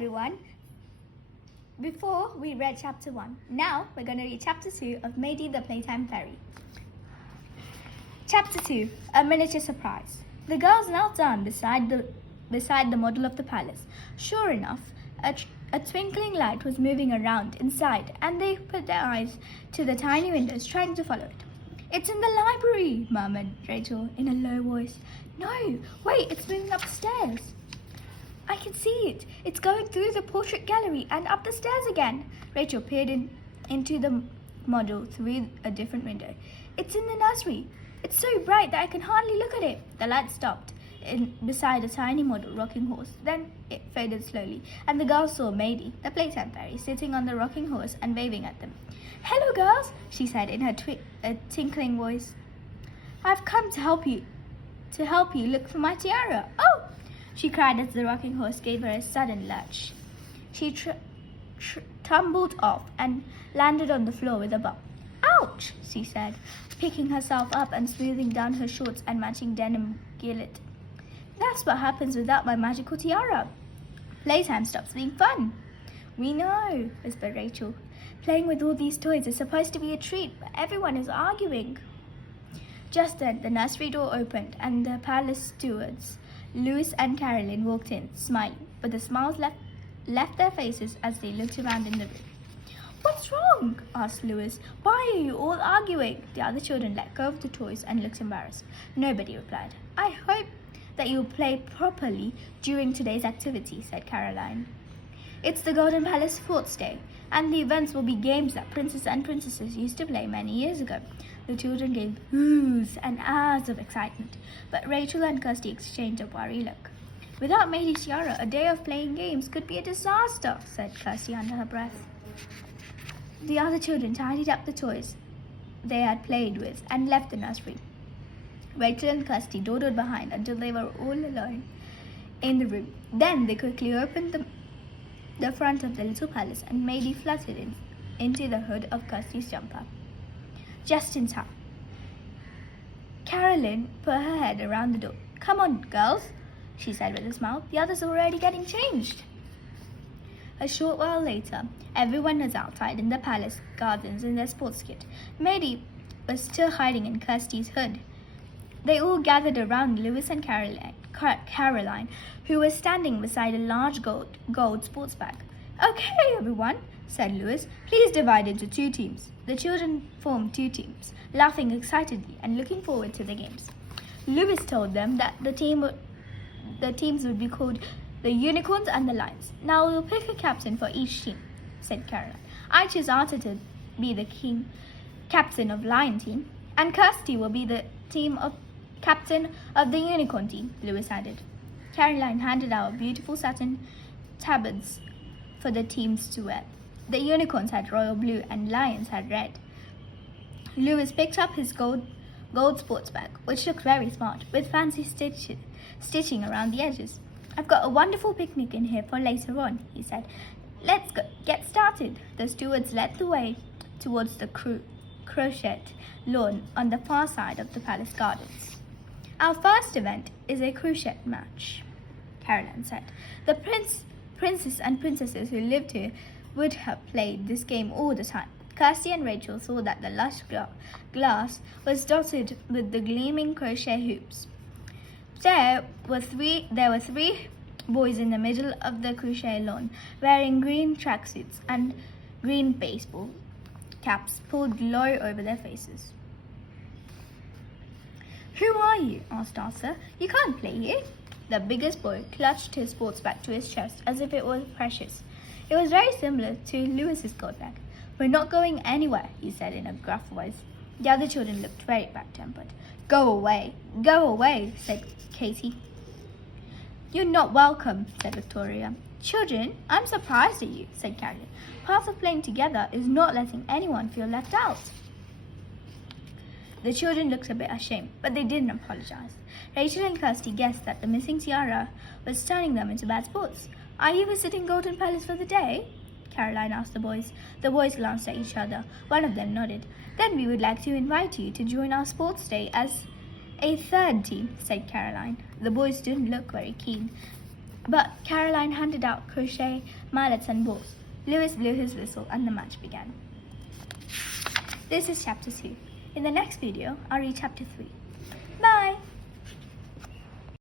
everyone. Before we read chapter 1, now we're going to read chapter 2 of Madie the Playtime Fairy. Chapter 2, A Miniature Surprise. The girls knelt down beside the model of the palace. Sure enough, a twinkling light was moving around inside, and they put their eyes to the tiny windows, trying to follow it. "It's in the library," murmured Rachel in a low voice. "No, wait, it's moving upstairs." "I can see it. It's going through the portrait gallery and up the stairs again." Rachel peered into the model through a different window. "It's in the nursery. It's so bright that I can hardly look at it." The light stopped beside a tiny model rocking horse. Then it faded slowly, and the girls saw Madie, the Playtime Fairy, sitting on the rocking horse and waving at them. "Hello, girls," she said in her tinkling voice. "I've come to help you look for my tiara." "Oh!" she cried as the rocking horse gave her a sudden lurch. She tumbled off and landed on the floor with a bump. "Ouch!" she said, picking herself up and smoothing down her shorts and matching denim gilet. "That's what happens without my magical tiara. Playtime stops being fun." "We know," whispered Rachel. "Playing with all these toys is supposed to be a treat, but everyone is arguing." Just then, the nursery door opened and the palace stewards, Louis and Carolyn, walked in, smiling, but the smiles left their faces as they looked around in the room. "What's wrong?" asked Louis. "Why are you all arguing?" The other children let go of the toys and looked embarrassed. Nobody replied. "I hope that you'll play properly during today's activity," said Caroline. "It's the Golden Palace Sports Day, and the events will be games that princes and princesses used to play many years ago." The children gave oohs and ahs of excitement, but Rachel and Kirsty exchanged a worried look. "Without Madie's tiara, a day of playing games could be a disaster," said Kirsty under her breath. The other children tidied up the toys they had played with and left the nursery. Rachel and Kirsty dawdled behind until they were all alone in the room. Then they quickly opened the front of the little palace, and Madie fluttered into the hood of Kirsty's jumper. Just in time. Carolyn put her head around the door. "Come on, girls," she said with a smile. "The others are already getting changed." A short while later, everyone was outside in the palace gardens in their sports kit. Madie was still hiding in Kirsty's hood. They all gathered around Louis and Caroline, who was standing beside a large gold sports bag. "Okay, everyone," said Louis. "Please divide into 2 teams." The children formed 2 teams, laughing excitedly and looking forward to the games. Louis told them that the teams would be called the Unicorns and the Lions. "Now we'll pick a captain for each team," said Caroline. "I choose Arthur to be the captain of Lion team, and Kirsty will be the captain of the Unicorn team," Louis added. Caroline handed out beautiful satin tabards for the teams to wear. The Unicorns had royal blue and Lions had red. Louis picked up his gold sports bag, which looked very smart, with fancy stitching around the edges. "I've got a wonderful picnic in here for later on," he said. "Let's get started." The stewards led the way towards the crochet lawn on the far side of the palace gardens. "Our first event is a crochet match," Caroline said. "The princes and princesses who lived here would have played this game all the time." Kirsty and Rachel saw that the lush glass was dotted with the gleaming crochet hoops. There were three boys in the middle of the crochet lawn, wearing green tracksuits and green baseball caps pulled low over their faces. "Who are you?" asked Arthur. "You can't play here." The biggest boy clutched his sports bag to his chest as if it was precious. It was very similar to Louis's gold bag. "We're not going anywhere," he said in a gruff voice. The other children looked very bad-tempered. Go away," said Katie. "You're not welcome," said Victoria. "Children, I'm surprised at you," said Carolyn. "Part of playing together is not letting anyone feel left out." The children looked a bit ashamed, but they didn't apologize. Rachel and Kirsty guessed that the missing tiara was turning them into bad sports. "Are you visiting Golden Palace for the day?" Caroline asked the boys. The boys glanced at each other. One of them nodded. "Then we would like to invite you to join our sports day as a 3rd team," said Caroline. The boys didn't look very keen, But Caroline handed out crochet, mallets, and balls. Louis blew his whistle, and the match began. This is chapter 2. In the next video, I'll read chapter 3. Bye!